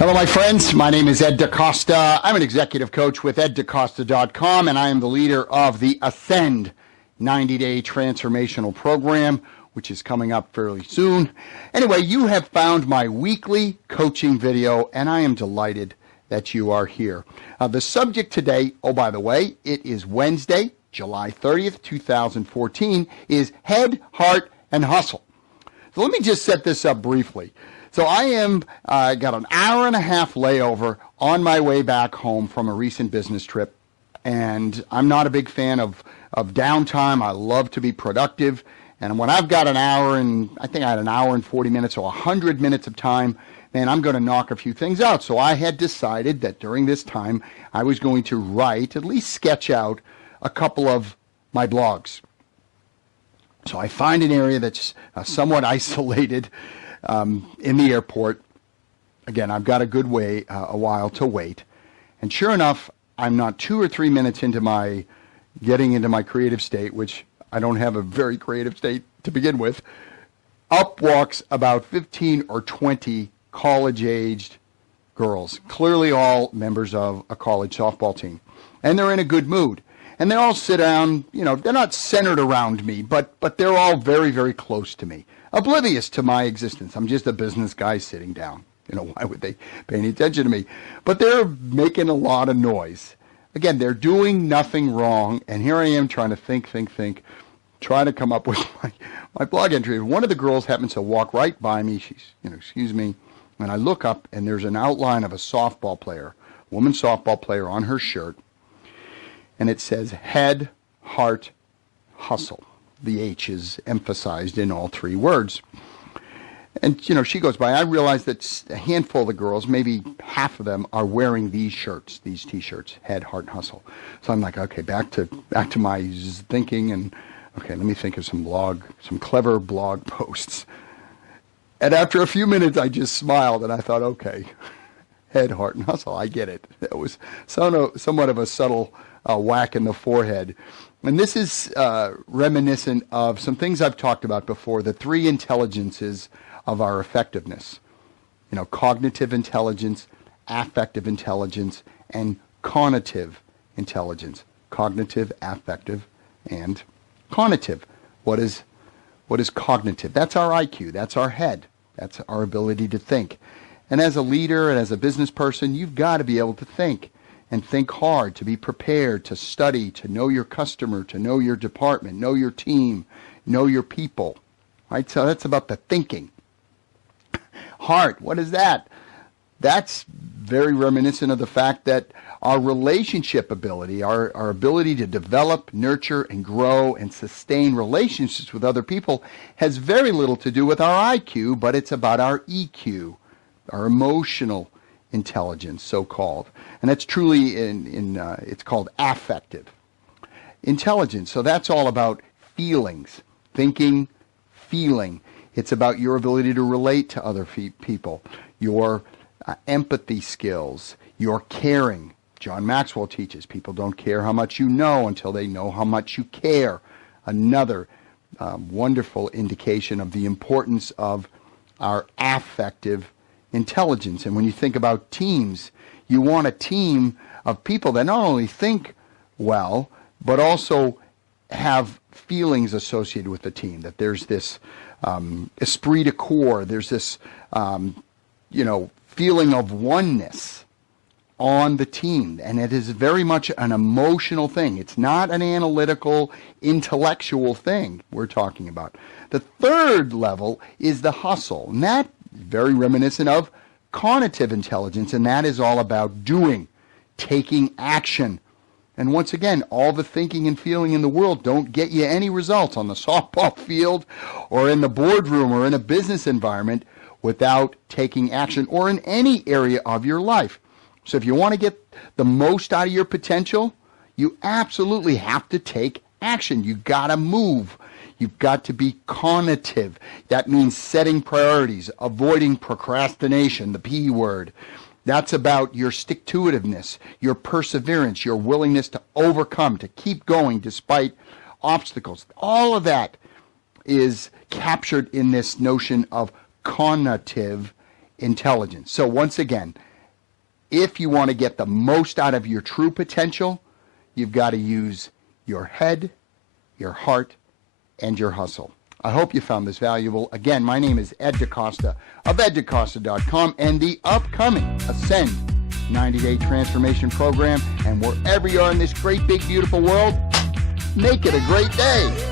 Hello, my friends. My name is Ed DeCosta. I'm an executive coach with eddecosta.com, and I am the leader of the Ascend 90-day transformational program, which is coming up fairly soon. Anyway, you have found my weekly coaching video, and I am delighted that you are here. The subject today, oh, by the way, it is Wednesday, July 30th, 2014, is Head, Heart, and Hustle. So let me just set this up briefly. So I am got an hour and a half layover on my way back home from a recent business trip, and I'm not a big fan of downtime. I love to be productive, and when I've got an hour and I think I had an hour and 40 minutes or 100 minutes of time, man, I'm going to knock a few things out. So I had decided that during this time I was going to write, at least sketch out a couple of my blogs. So I find an area that's somewhat isolated in the airport. Again, I've got a good a while to wait. And sure enough, I'm not 2 or 3 minutes into getting into my creative state, which I don't have a very creative state to begin with. Up walks about 15 or 20 college-aged girls, clearly all members of a college softball team. And they're in a good mood. And they all sit down, they're not centered around me, but they're all very, very close to me, oblivious to my existence. I'm just a business guy sitting down. Why would they pay any attention to me? But they're making a lot of noise. Again, they're doing nothing wrong, and here I am trying to think, trying to come up with my blog entry. One of the girls happens to walk right by me. She's, excuse me, and I look up, and there's an outline of a softball player, woman softball player on her shirt, and it says Head, Heart, Hustle. The H is emphasized in all three words. And, she goes by. I realize that a handful of the girls, maybe half of them, are wearing these shirts, these T-shirts, Head, Heart, Hustle. So I'm like, okay, back to my thinking, and okay, let me think of some clever blog posts. And after a few minutes, I just smiled, and I thought, okay, Head, Heart, and Hustle, I get it. That was somewhat of a subtle whack in the forehead. And this is reminiscent of some things I've talked about before, the three intelligences of our effectiveness. Cognitive intelligence, affective intelligence, and cognitive intelligence. Cognitive, affective, and cognitive. What is cognitive? That's our IQ. That's our head. That's our ability to think. And as a leader and as a business person, you've got to be able to think. And think hard, to be prepared, to study, to know your customer, to know your department, know your team, know your people. Right? So that's about the thinking. Heart, what is that? That's very reminiscent of the fact that our relationship ability, our ability to develop, nurture, and grow and sustain relationships with other people has very little to do with our IQ, but it's about our EQ, our emotional intelligence, so-called. And that's truly it's called affective intelligence. So that's all about feelings, thinking, feeling. It's about your ability to relate to other people, your empathy skills, your caring. John Maxwell teaches people don't care how much you know until they know how much you care. Another wonderful indication of the importance of our affective intelligence. And when you think about teams, you want a team of people that not only think well, but also have feelings associated with the team, that there's this esprit de corps, there's this, feeling of oneness on the team. And it is very much an emotional thing. It's not an analytical, intellectual thing we're talking about. The third level is the hustle, and that very reminiscent of cognitive intelligence, and that is all about doing, taking action. And once again, all the thinking and feeling in the world don't get you any results on the softball field or in the boardroom or in a business environment without taking action, or in any area of your life. So if you want to get the most out of your potential, you absolutely have to take action. You got to move. You've got to be cognitive. That means setting priorities, avoiding procrastination, the P word. That's about your stick-to-itiveness, your perseverance, your willingness to overcome, to keep going despite obstacles. All of that is captured in this notion of cognitive intelligence. So once again, if you want to get the most out of your true potential, you've got to use your head, your heart, and your hustle. I hope you found this valuable. Again, my name is Ed DeCosta of eddecosta.com and the upcoming Ascend 90-Day Transformation Program. And wherever you are in this great, big, beautiful world, make it a great day.